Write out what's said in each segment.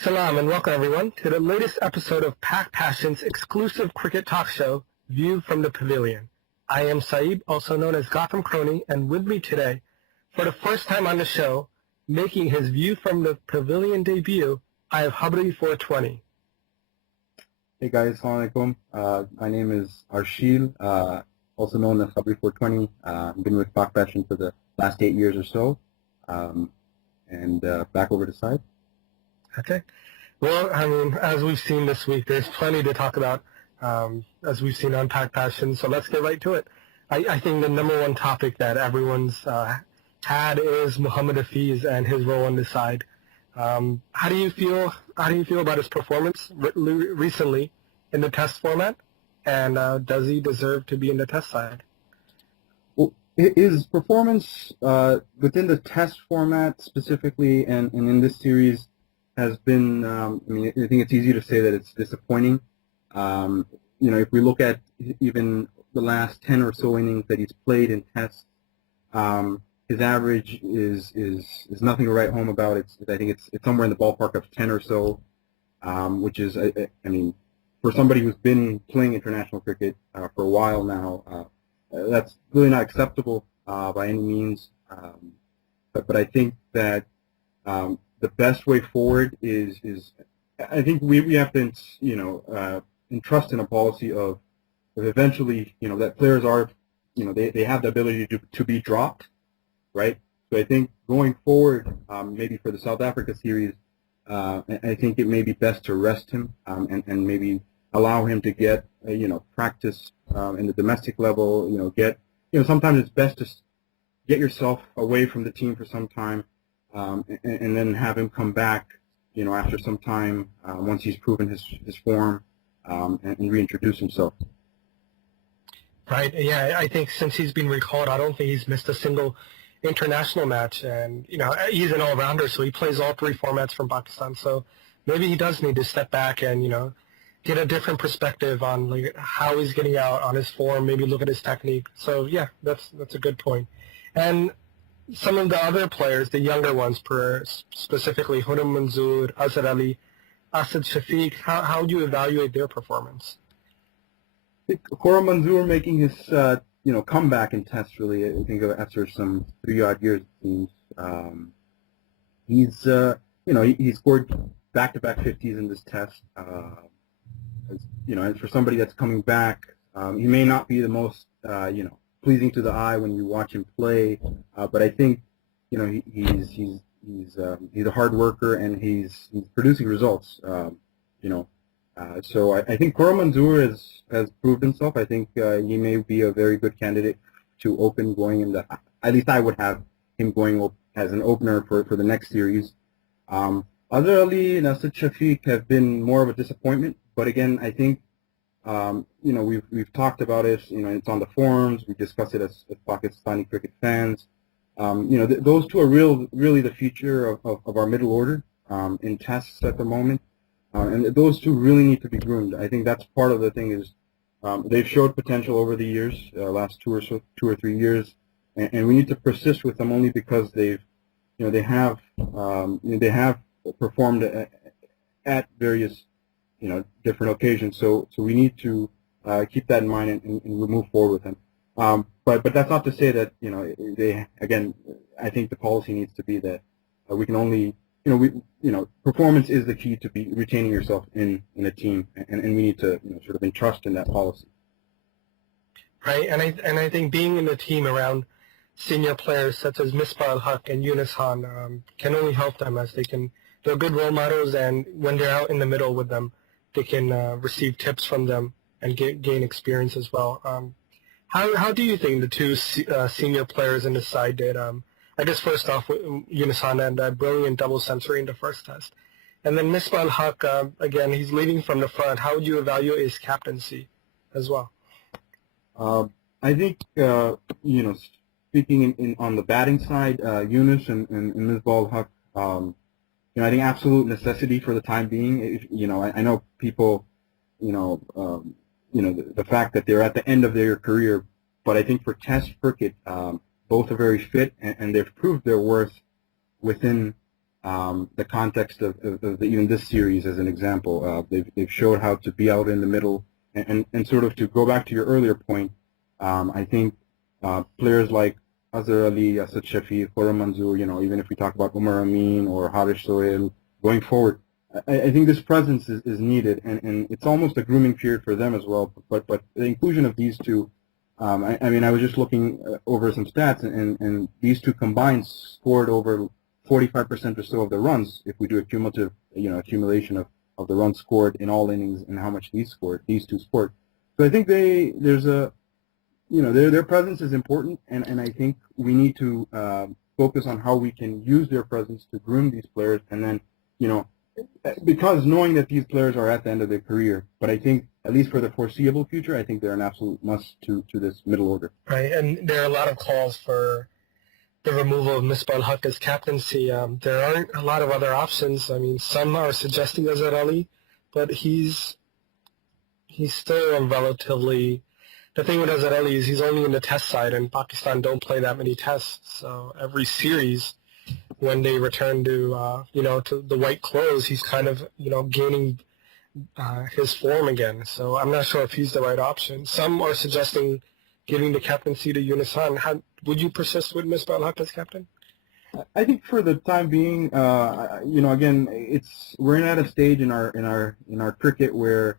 Salam and welcome everyone to the latest episode of PakPassion's exclusive cricket talk show, View from the Pavilion. I am Saeed, also known as Gotham Cronie, and with me today, for the first time on the show, making his View from the Pavilion debut, I have Khabri420. Hey guys, assalamu alaikum. My name is Arshil, also known as Khabri420. I've been with PakPassion for the last 8 years or so. Back over to Saeed. Okay. Well, I mean, as we've seen this week, there's plenty to talk about, as we've seen on PakPassion, so let's get right to it. I think the number one topic that everyone's had is Mohammad Hafeez and his role on the side. How do you feel about his performance recently in the test format, and does he deserve to be in the test side? Well, his performance within the test format specifically and in this series has been, I think it's easy to say that it's disappointing. If we look at even the last 10 or so innings that he's played in tests, his average is nothing to write home about. I think it's somewhere in the ballpark of 10 or so, which is, for somebody who's been playing international cricket for a while now, that's really not acceptable by any means. But I think that the best way forward is I think we have to entrust in a policy of eventually that players are they have the ability to be dropped. Right, so I think going forward, maybe for the South Africa series, I think it may be best to rest him and maybe allow him to get practice in the domestic level. Sometimes it's best to get yourself away from the team for some time, and then have him come back, after some time once he's proven his form and reintroduce himself. Right. Yeah, I think since he's been recalled, I don't think he's missed a single international match, and he's an all-rounder, so he plays all three formats from Pakistan. So maybe he does need to step back and get a different perspective on how he's getting out on his form. Maybe look at his technique. So yeah, that's a good point. And some of the other players, the younger ones, specifically Umar Gul, Rahat Ali, Asad Shafiq, how do you evaluate their performance? I think Umar Manzoor making his comeback in tests, really, I think after some 3-odd years, it seems. He scored back-to-back 50s in this test. And for somebody that's coming back, he may not be the most, pleasing to the eye when you watch him play, but I think, he's a hard worker and he's producing results. So I think Umar Manzoor has proved himself. I think he may be a very good candidate to open going in the. At least I would have him going as an opener for the next series. Rahat Ali and Asad Shafiq have been more of a disappointment. But again, I think we've talked about it. It's on the forums. We discussed it as Pakistani cricket fans. Those two are really the future of our middle order in tests at the moment. And those two really need to be groomed. I think that's part of the thing is they've showed potential over the years, last 2 or 3 years, and we need to persist with them only because they have performed at various different occasions. So we need to keep that in mind and move forward with them. But that's not to say that I think the policy needs to be that we can only. Performance is the key to retaining yourself in a team, and we need to sort of entrust in that policy. Right, and I think being in the team around senior players such as Misbah-ul-Haq and Yunus Khan can only help them, as they're good role models, and when they're out in the middle with them, they can receive tips from them and gain experience as well. How do you think the two senior players in the side did? I guess first off, Yunus Khan had a brilliant double century in the first test. And then Misbah-ul-Haq, again, he's leading from the front. How would you evaluate his captaincy as well? I think, speaking on the batting side, Yunus and Misbah-ul-Haq, I think absolute necessity for the time being. I know people, the fact that they're at the end of their career, but I think for Test cricket, both are very fit, and they've proved their worth within the context of even this series as an example. They've showed how to be out in the middle, and sort of to go back to your earlier point, I think players like Azhar Ali, Asad Shafi, Khurram Manzoor, even if we talk about Umar Amin or Harish Sohail going forward, I think this presence is needed, and it's almost a grooming period for them as well. But the inclusion of these two, I mean, I was just looking over some stats, and these two combined scored over 45% or so of the runs if we do a cumulative, accumulation of the runs scored in all innings and how much these two scored. So I think there's a, their presence is important, and I think we need to focus on how we can use their presence to groom these players, and then, because knowing that these players are at the end of their career, but I think at least for the foreseeable future, I think they're an absolute must to this middle order. Right, and there are a lot of calls for the removal of Misbah-ul-Haq as captaincy. There aren't a lot of other options. I mean, some are suggesting Azhar Ali, but he's still relatively. The thing with Azhar Ali is he's only in the test side, and Pakistan don't play that many tests. So every series, when they return to to the white clothes, he's kind of gaining his form again. So I'm not sure if he's the right option. Some are suggesting giving the captaincy to Yunus Khan. Would you persist with Misbah-ul-Haq as captain? I think for the time being, again, we're at a stage in our cricket where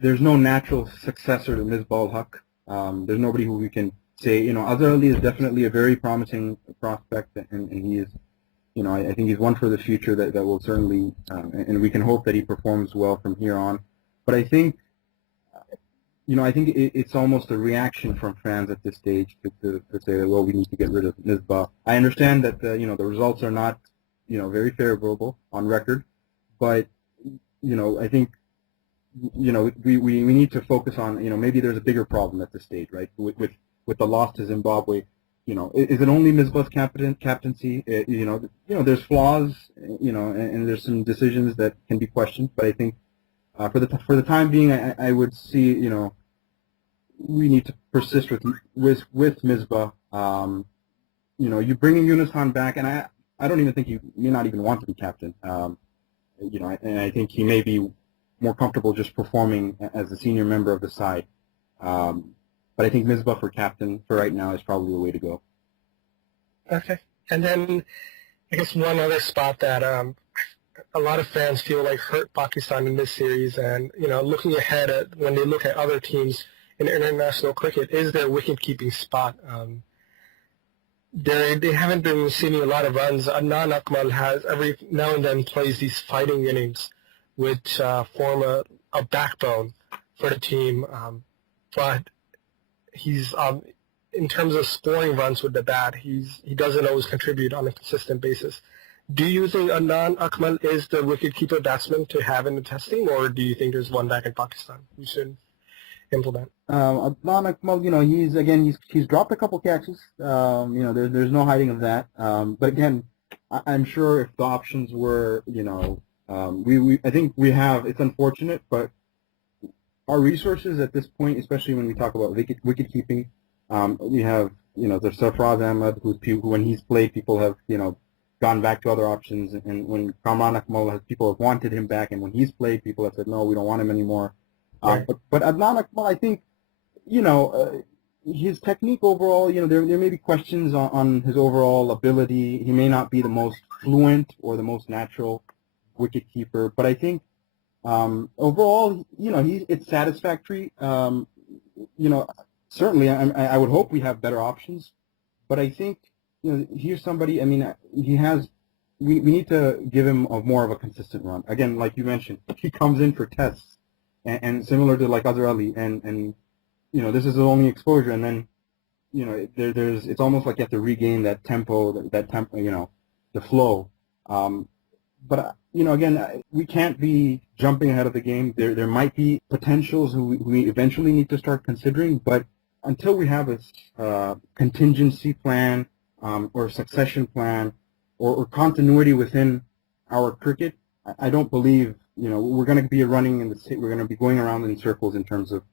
there's no natural successor to Misbah-ul-Haq. There's nobody who we can say, Azhar Ali is definitely a very promising prospect, and he is, I think he's one for the future that will certainly, and we can hope that he performs well from here on. But I think, it's almost a reaction from fans at this stage to say that, well, we need to get rid of Misbah. I understand that the results are not, very favorable on record, but, I think, we need to focus on, maybe there's a bigger problem at this stage, right? With the loss to Zimbabwe, is it only Misbah's captaincy? There's flaws, and there's some decisions that can be questioned, but I think for the time being, I would see, we need to persist with Misbah. You bring in Yunus Khan back, and I don't even think he may not even want to be captain. And I think he may be more comfortable just performing as a senior member of the side. But I think Misbah for captain for right now is probably the way to go. Okay. And then I guess one other spot that a lot of fans feel like hurt Pakistan in this series, and looking ahead at when they look at other teams in international cricket, is their wicket-keeping spot. They haven't been receiving a lot of runs. Adnan Akmal has every now and then plays these fighting innings, which form a backbone for the team. But he's in terms of scoring runs with the bat, he doesn't always contribute on a consistent basis. Do you think Adnan Akmal is the wicket-keeper batsman to have in the testing, or do you think there's one back in Pakistan we should implement? Adnan Akmal, he's dropped a couple catches. There's no hiding of that. But again, I'm sure if the options were, I think we have. It's unfortunate, but our resources at this point, especially when we talk about wicket keeping, we have there's Sarfraz Ahmed, who when he's played, people have gone back to other options, and when Kamran Akmal people have wanted him back, and when he's played, people have said no, we don't want him anymore. Right. But Adnan Akmal, I think, his technique overall, there may be questions on his overall ability. He may not be the most fluent or the most natural wicket keeper, but I think overall, it's satisfactory. Certainly, I would hope we have better options, but I think here's somebody. I mean, he has. We need to give him more of a consistent run. Again, like you mentioned, he comes in for tests. And similar to like Azhar Ali, and this is the only exposure, and then it's almost like you have to regain that tempo, the flow. But again, we can't be jumping ahead of the game. There might be potentials who we eventually need to start considering, but until we have a contingency plan or succession plan or continuity within our cricket, I don't believe. We're going to be we're going to be going around in circles in terms of,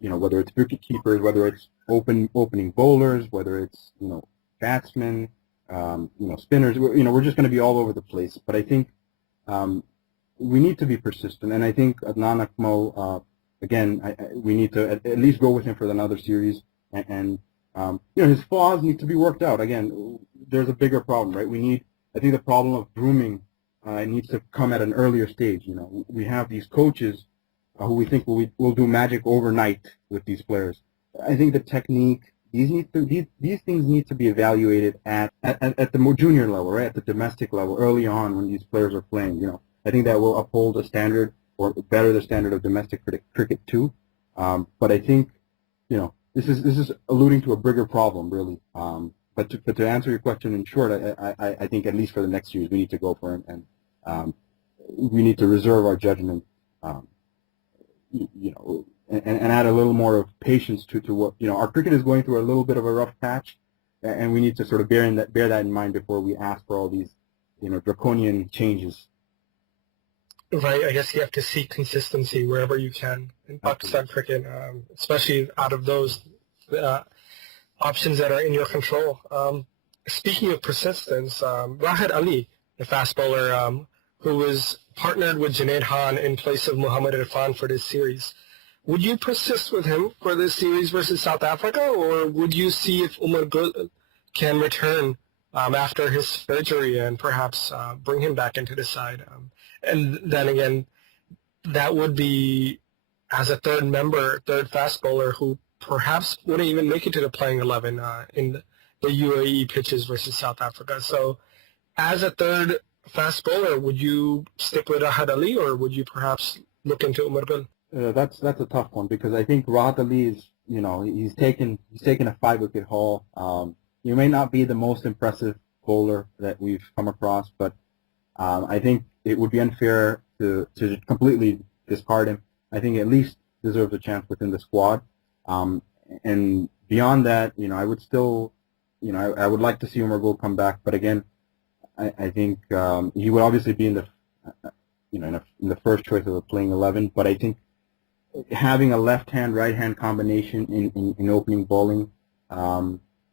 whether it's wicket keepers, whether it's opening bowlers, whether it's, batsmen. spinners. We're just going to be all over the place. But I think we need to be persistent, and I think Adnan Akmal, again, we need to at least go with him for another series, and his flaws need to be worked out. Again, there's a bigger problem, right? I think the problem of grooming needs to come at an earlier stage. We have these coaches who we think will do magic overnight with these players. I think the technique, these things need to be evaluated at the more junior level, right? At the domestic level, early on when these players are playing. I think that will uphold a standard or better the standard of domestic cricket too. But I think, this is alluding to a bigger problem, really. But to answer your question in short, I think at least for the next years we need to go for it, and we need to reserve our judgment, and add a little more of patience to what our cricket is going through a little bit of a rough patch, and we need to sort of bear that in mind before we ask for all these draconian changes. Right, I guess you have to seek consistency wherever you can in Pakistan cricket, especially out of those options that are in your control. Speaking of persistence, Rahat Ali, the fast bowler who was partnered with Junaid Khan in place of Mohammad Irfan for this series, would you persist with him for this series versus South Africa, or would you see if Umar Gul can return after his surgery and perhaps bring him back into the side? And then again, that would be as a third fast bowler who perhaps wouldn't even make it to the playing 11 in the UAE pitches versus South Africa. So as a third fast bowler, would you stick with Rahat Ali, or would you perhaps look into Umar Gul? That's a tough one, because I think Rahat Ali is, he's taken a 5-wicket haul. He may not be the most impressive bowler that we've come across, but I think it would be unfair to completely discard him. I think at least deserves a chance within the squad. And beyond that, I would still, I would like to see Umar Gul come back, but again, I think he would obviously be in the, in the first choice of the playing 11. But I think having a left-hand, right-hand combination in opening bowling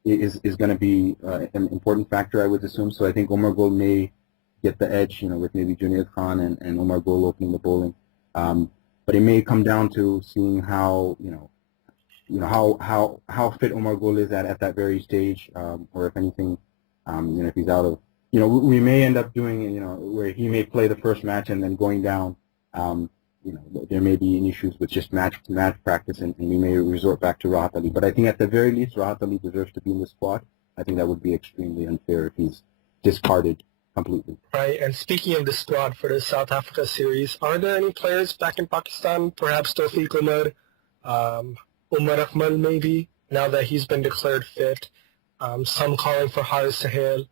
is going to be an important factor, I would assume. So I think Umar Gul may get the edge, with maybe Junaid Khan and Umar Gul opening the bowling. But it may come down to seeing how, how fit Umar Gul is at that very stage, or if anything, if he's out of, we may end up doing, where he may play the first match and then going down, there may be issues with just match practice, and we may resort back to Rahat Ali. But I think at the very least, Rahat Ali deserves to be in the squad. I think that would be extremely unfair if he's discarded completely. Right, and speaking of the squad for the South Africa series, are there any players back in Pakistan, perhaps Tawfiq Umar, Umar Akmal maybe, now that he's been declared fit, some calling for Haris Sahel,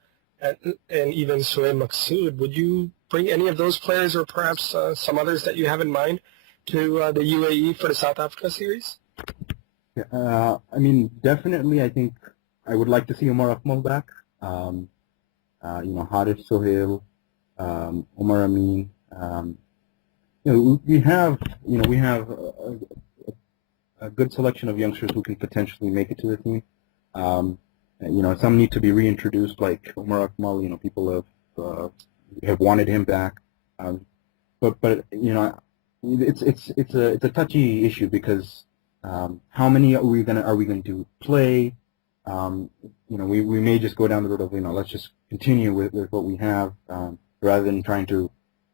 and even Suhail Maqsood? Would you bring any of those players, or perhaps some others that you have in mind, to the UAE for the South Africa series? I mean, definitely, I think I would like to see Umar Akmal back. Haris Sohail, Umar Amin. We have a good selection of youngsters who can potentially make it to the team. Some need to be reintroduced, like Umar Akmal. People have wanted him back, but it's a touchy issue, because how many are we going to play? We may just go down the road of let's just continue with what we have, rather than trying to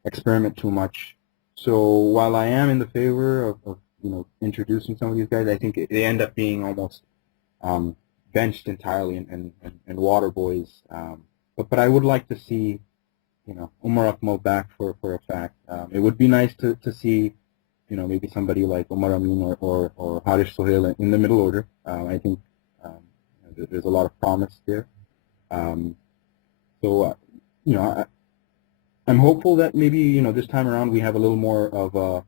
experiment too much. So while I am in the favor of introducing some of these guys, I think they end up being almost benched entirely and water boys. But I would like to see Umar Akmal back for a fact. It would be nice to see maybe somebody like Umar Amin or Haris Sohail in the middle order. I think there's a lot of promise there. I'm hopeful that maybe this time around we have a little more of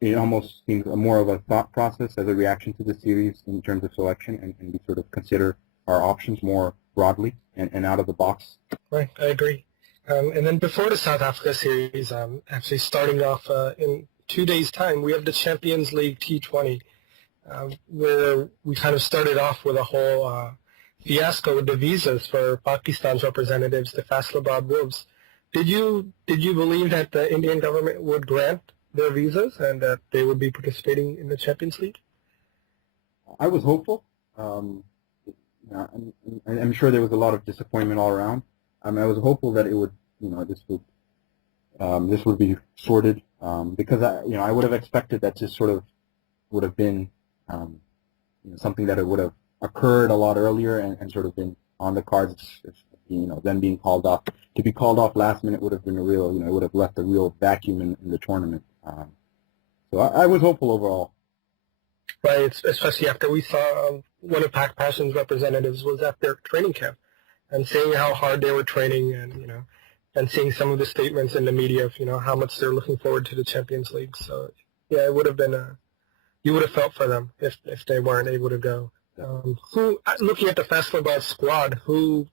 it almost seems more of a thought process as a reaction to the series in terms of selection, and we sort of consider our options more broadly and out of the box. Right, I agree. And then before the South Africa series, actually starting off in 2 days' time, we have the Champions League T20, where we kind of started off with a whole fiasco with the visas for Pakistan's representatives, the Faisalabad Wolves. Did you believe that the Indian government would grant their visas and that they would be participating in the Champions League? I was hopeful. I'm sure there was a lot of disappointment all around. I was hopeful that it would, this would be sorted because I would have expected that this sort of would have been something that it would have occurred a lot earlier and sort of been on the cards. Then being called off. To be called off last minute would have been a real, it would have left a real vacuum in the tournament. So I was hopeful overall. Right, especially after we saw one of PakPassion's representatives was at their training camp and seeing how hard they were training and seeing some of the statements in the media of, how much they're looking forward to the Champions League. So, yeah, it would have been you would have felt for them if they weren't able to go. Looking at the Faisalabad squad,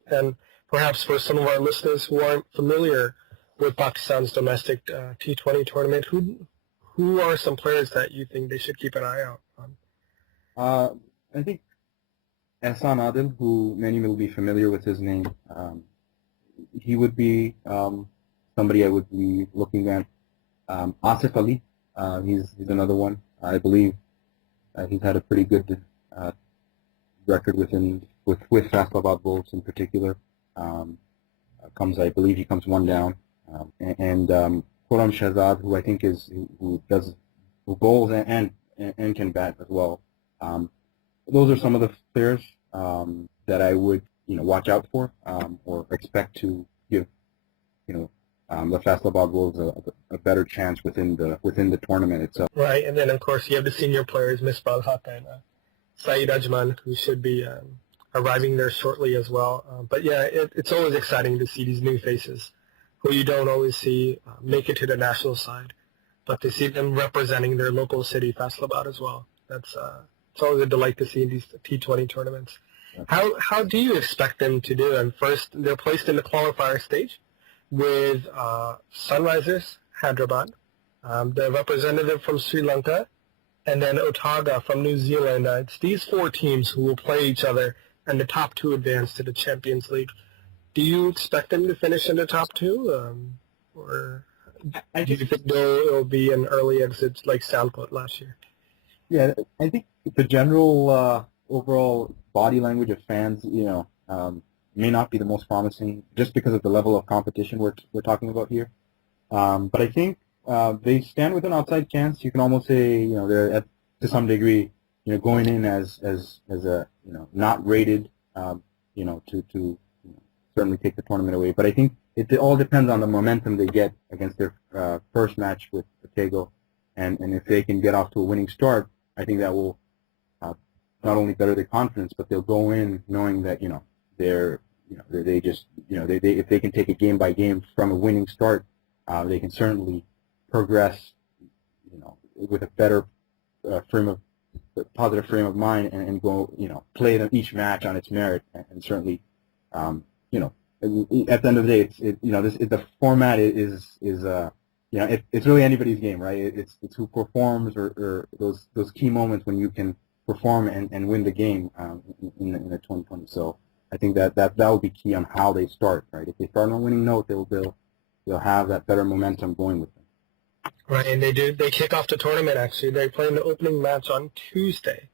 and perhaps for some of our listeners who aren't familiar with Pakistan's domestic T20 tournament, who are some players that you think they should keep an eye out on? I think Ehsan Adil, who many will be familiar with his name, he would be somebody I would be looking at. Asif Ali, he's another one. I believe he's had a pretty good record with Faisalabad Wolves in particular. I believe he comes one down, and Khurram Shahzad, who I think who bowls and can bat as well. Those are some of the players that I would watch out for or expect to give the Faisalabad Wolves a better chance within the tournament itself. Right, and then of course you have the senior players, Misbah-ul-Haq and Saeed Ajman, who should be arriving there shortly as well. But yeah, it's always exciting to see these new faces who you don't always see make it to the national side, but to see them representing their local city, Faisalabad, as well. It's always a delight to see these T20 tournaments. How do you expect them to do? And first, they're placed in the qualifier stage with Sunrisers Hyderabad, the representative from Sri Lanka, and then Otago from New Zealand. It's these four teams who will play each other, and the top two advance to the Champions League. Do you expect them to finish in the top two, or do you think it'll be an early exit like Salcott last year? Yeah, I think the general overall body language of fans, may not be the most promising, just because of the level of competition we're talking about here. But I think they stand with an outside chance. You can almost say, they're to some degree, going in as a not rated, to certainly take the tournament away. But I think it all depends on the momentum they get against their first match with Otago, and if they can get off to a winning start, I think that will not only better their confidence, but they'll go in knowing that if they can take it game by game from a winning start, they can certainly progress, with a better positive frame of mind and go, play them each match on its merit, and certainly, at the end of the day, the format is it's really anybody's game, right? It's who performs or those key moments when you can perform and win the game in the 2020. So I think that will be key on how they start, right? If they start on a winning note, they'll have that better momentum going with them. Right, and they kick off the tournament, actually. They play in the opening match on Tuesday.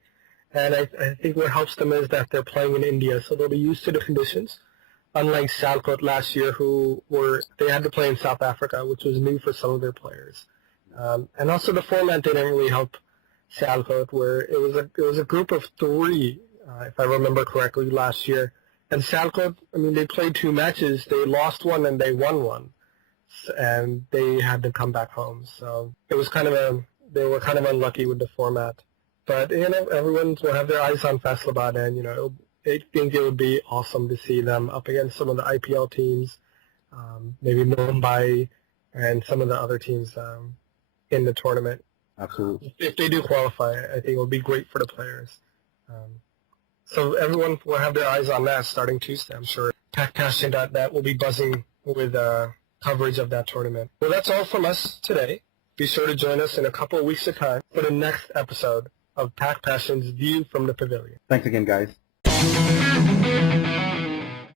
And I think what helps them is that they're playing in India, so they'll be used to the conditions. Unlike Salcott last year, they had to play in South Africa, which was new for some of their players. And also the format didn't really help Salcott, where it was a group of three, if I remember correctly, last year. And Salcott, they played two matches. They lost one and they won one, and they had to come back home. So it was they were kind of unlucky with the format. But everyone will have their eyes on Faisalabad, and I think it would be awesome to see them up against some of the IPL teams, maybe Mumbai and some of the other teams in the tournament. Absolutely. If they do qualify, I think it would be great for the players. So everyone will have their eyes on that starting Tuesday, I'm sure. PakPassion.net will be buzzing with coverage of that tournament. Well, that's all from us today. Be sure to join us in a couple of weeks' time for the next episode of PakPassion's View from the Pavilion. Thanks again, guys.